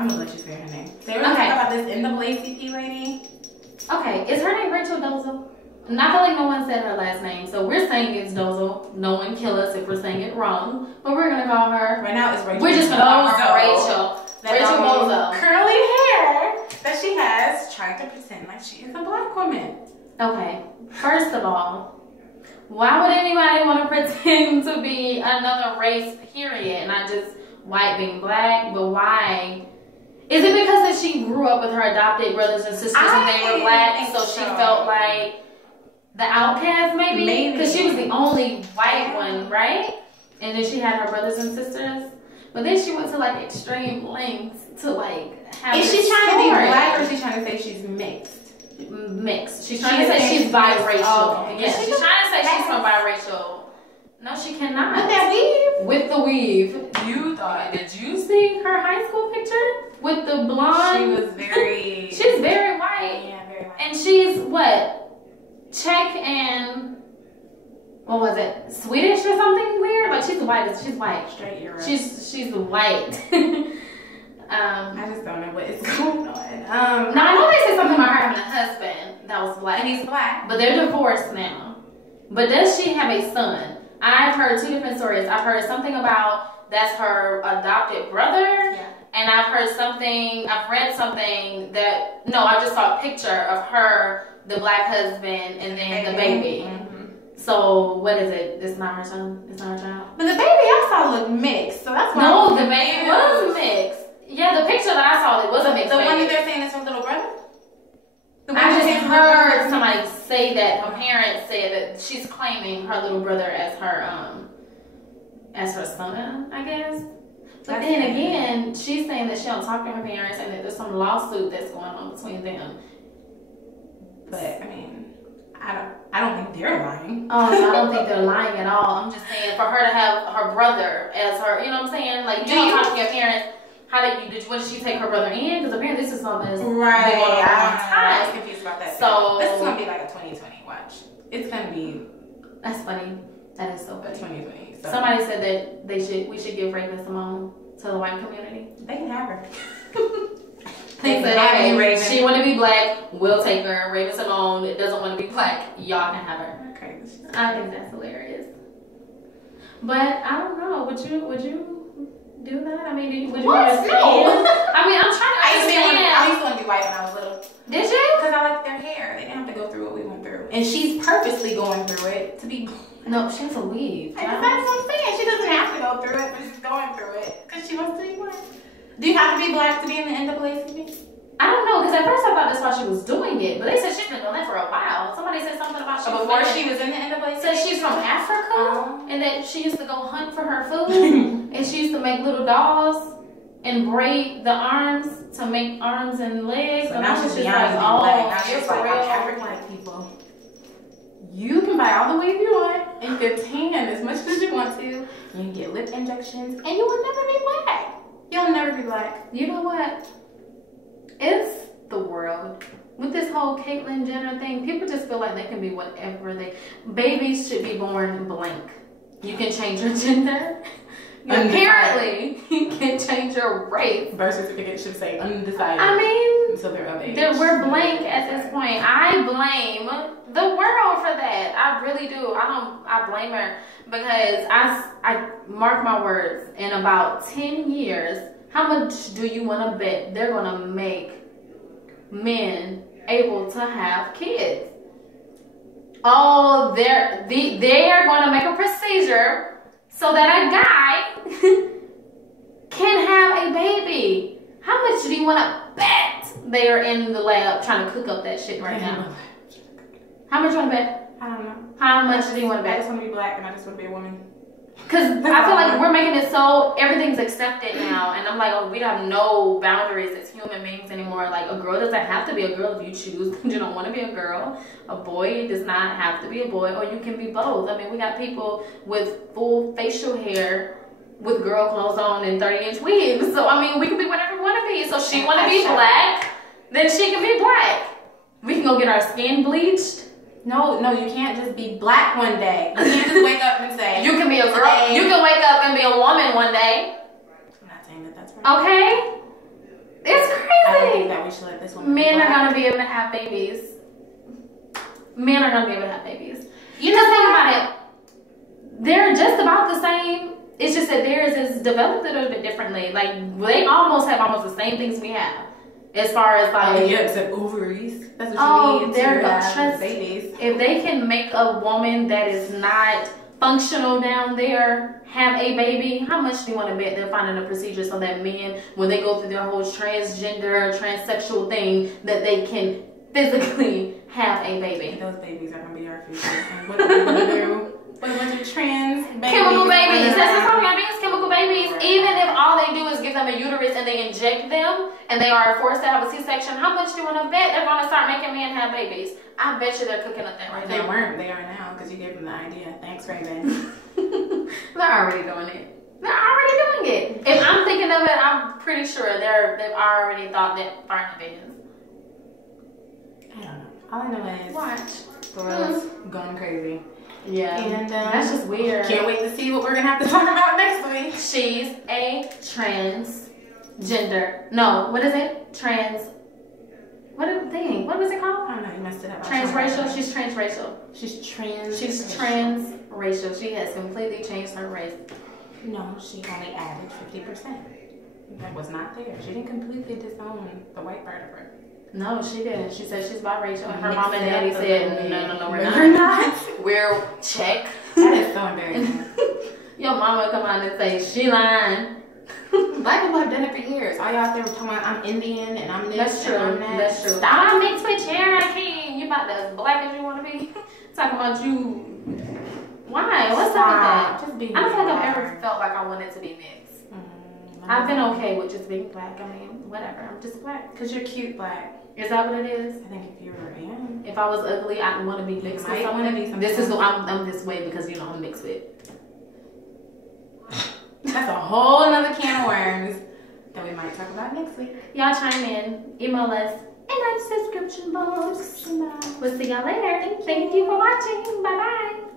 I'm gonna let you say her name. They were talking about this NAACP lady. Okay, is her name Rachel Dolezal? And I feel like no one said her last name, so we're saying it's Dolezal. No one kill us if we're saying it wrong, but we're gonna call her. Right now it's Rachel. We're just gonna call her Rachel. Rachel Dolezal. Curly hair that she has, trying to pretend like she is a black woman. Okay, first of all, why would anybody want to pretend to be another race, period, not just white being black? But why? Is it because that she grew up with her adopted brothers and sisters and they were black, so she felt like the outcast, maybe? Because she was the only white one, right? And then she had her brothers and sisters. But then she went to like extreme lengths to like have. Is she trying to be black or is she trying to say she's mixed? Mixed. She's trying to say she's biracial. Oh, okay. Yeah, she's trying to say she's from biracial. No, she cannot. With that weave? With the weave. You thought, did you see her high school picture? With the blonde? She was very... She's very white. Yeah, very white. And she's, what? Czech and... What was it? Swedish or something weird? Like, she's the whitest. She's white. Straight Europe. She's the white. I just don't know what is going on. Now, I know they said something about her having a husband that was black. And he's black. But they're divorced now. But does she have a son? I've heard two different stories. I've heard something about that's her adopted brother. Yeah. And I've heard something, I've read something that, no, I just saw a picture of her, the black husband, and then the baby. So, what is it? It's not her son? It's not her child? But the baby I saw looked mixed. So that's why. No, the baby was mixed. Yeah, the picture that I saw, it was a mixed baby. The one that they're saying is her little brother? I just heard somebody say that her parents said that she's claiming her little brother as her son, I guess. But then again, she's saying that she don't talk to her parents and that there's some lawsuit that's going on between them. But I mean, I don't think they're lying. Oh, no, I don't think they're lying at all. I'm just saying for her to have her brother as her, you know what I'm saying? Like, you don't talk to your parents. How did you? When did she take her brother in? Because apparently this is something that's been going on a long time. I was confused about that. So this is gonna be like a 2020 watch. It's gonna be. That's funny. That is so funny. 2020. So. Somebody said that we should give Raven Simone to the white community. They can have her. They said, okay, she want to be black, we'll take her. Raven Simone doesn't want to be black, y'all can have her. Okay. I think that's hilarious. But I don't know. Would you do that? I mean, would you understand? No. I mean, I'm trying to understand. I used to want to be white when I was little. Did you? Because I liked their hair. They didn't have to go through what we went through. And she's purposely going through it to be. No, she has a weave. That's what I'm saying. She doesn't have to go through it, but she's going through it because she wants to be black. Do you have to be black to be in the NAACP? I don't know, because at first I thought that's why she was doing it, but they said she's been doing that for a while. Somebody said something about before she was in the NAACP. Said she's from Africa and that she used to go hunt for her food and she used to make little dolls and braid the arms to make arms and legs. So and now she's beyond being black. Now she's like African black people. You can buy all the weave you want and you can tan as much as you want to. You can get lip injections and you will never be black. You'll never be black. You know what? It's the world. With this whole Caitlyn Jenner thing, people just feel like they can be whatever they... Babies should be born blank. You can change your gender. Apparently, you can change your race. Birth certificate should say undecided. I mean, until they're of age. We're blank at this point. I blame the world for that. I really do. I blame her because I mark my words. In about 10 years, how much do you want to bet they're gonna make men able to have kids? Oh, they are gonna make a procedure so that a guy can have a baby. How much do you want to bet they are in the lab trying to cook up that shit right now? How much do you want to bet? I don't know. How much do you want to bet? I just want to be black and I just want to be a woman. Because I feel like we're making it so everything's accepted now. And I'm like, oh, we have no boundaries as human beings anymore. Like, a girl doesn't have to be a girl if you choose. You don't want to be a girl. A boy does not have to be a boy. Or you can be both. I mean, we got people with full facial hair with girl clothes on and 30-inch weaves. So, I mean, we can be whatever we want to be. So, she want to be black, then she can be black. We can go get our skin bleached. No, you can't just be black one day. You can't just wake up and say... You can be a girl. You can wake up and be a woman one day. I'm not saying that that's right. Okay? It's crazy. I don't think that we should let this woman. Men are gonna be able to have babies. Men are gonna be able to have babies. You know, think about it. They're just about the same. It's just that theirs is developed a little bit differently. Like they almost have the same things we have, as far as like yeah, except ovaries. That's what you need to have babies. If they can make a woman that is not functional down there have a baby, how much do you want to bet they're finding a procedure so that men, when they go through their whole transgender, transsexual thing, that they can physically have a baby? Those babies are gonna be our future. And what are we gonna do? What a bunch of trans babies. Chemical babies. That's the problem. These chemical babies, even if all they do is give them a uterus and they inject them and they are forced to have a C-section, how much do you want to bet they're going to start making men have babies? I bet you they're cooking up that right now. They weren't. They are now because you gave them the idea. Thanks, Raven. They're already doing it. They're already doing it. If I'm thinking of it, I'm pretty sure they've already thought that far in advance. I don't know. All I know is watch. The world's going crazy. Yeah, and that's just weird. Can't wait to see what we're gonna have to talk about next week. She's a transgender. No, what is it? What was it called? I don't know. You messed it up. Transracial. She's transracial. She's trans. She's transracial. She has completely changed her race. No, she only added 50%. That was not there. She didn't completely disown the white part of her. No, she didn't. She said she's biracial. And her mom and daddy said, no, we're not. We're not. We're check. That is so embarrassing. Your mama come out and say, she lying. Black people have done it for years. All y'all out there talking about I'm Indian and I'm this. That's true. And I'm that. That's true. Stop mixed with Cherokee. You about as black as you want to be. Talking about you. Why? What's up with that? Just being I don't think I've ever felt like I wanted to be mixed. I've been okay with just being black. I mean, whatever. I'm just black. Because you're cute black. Is that what it is? I think if you were, if I was ugly, I'd want to be mixed with something. This is I'm this way because I'm mixed with. That's a whole another can of worms that we might talk about next week. Y'all chime in, email us in the description box. We'll see y'all later. Thank you for watching. Bye bye.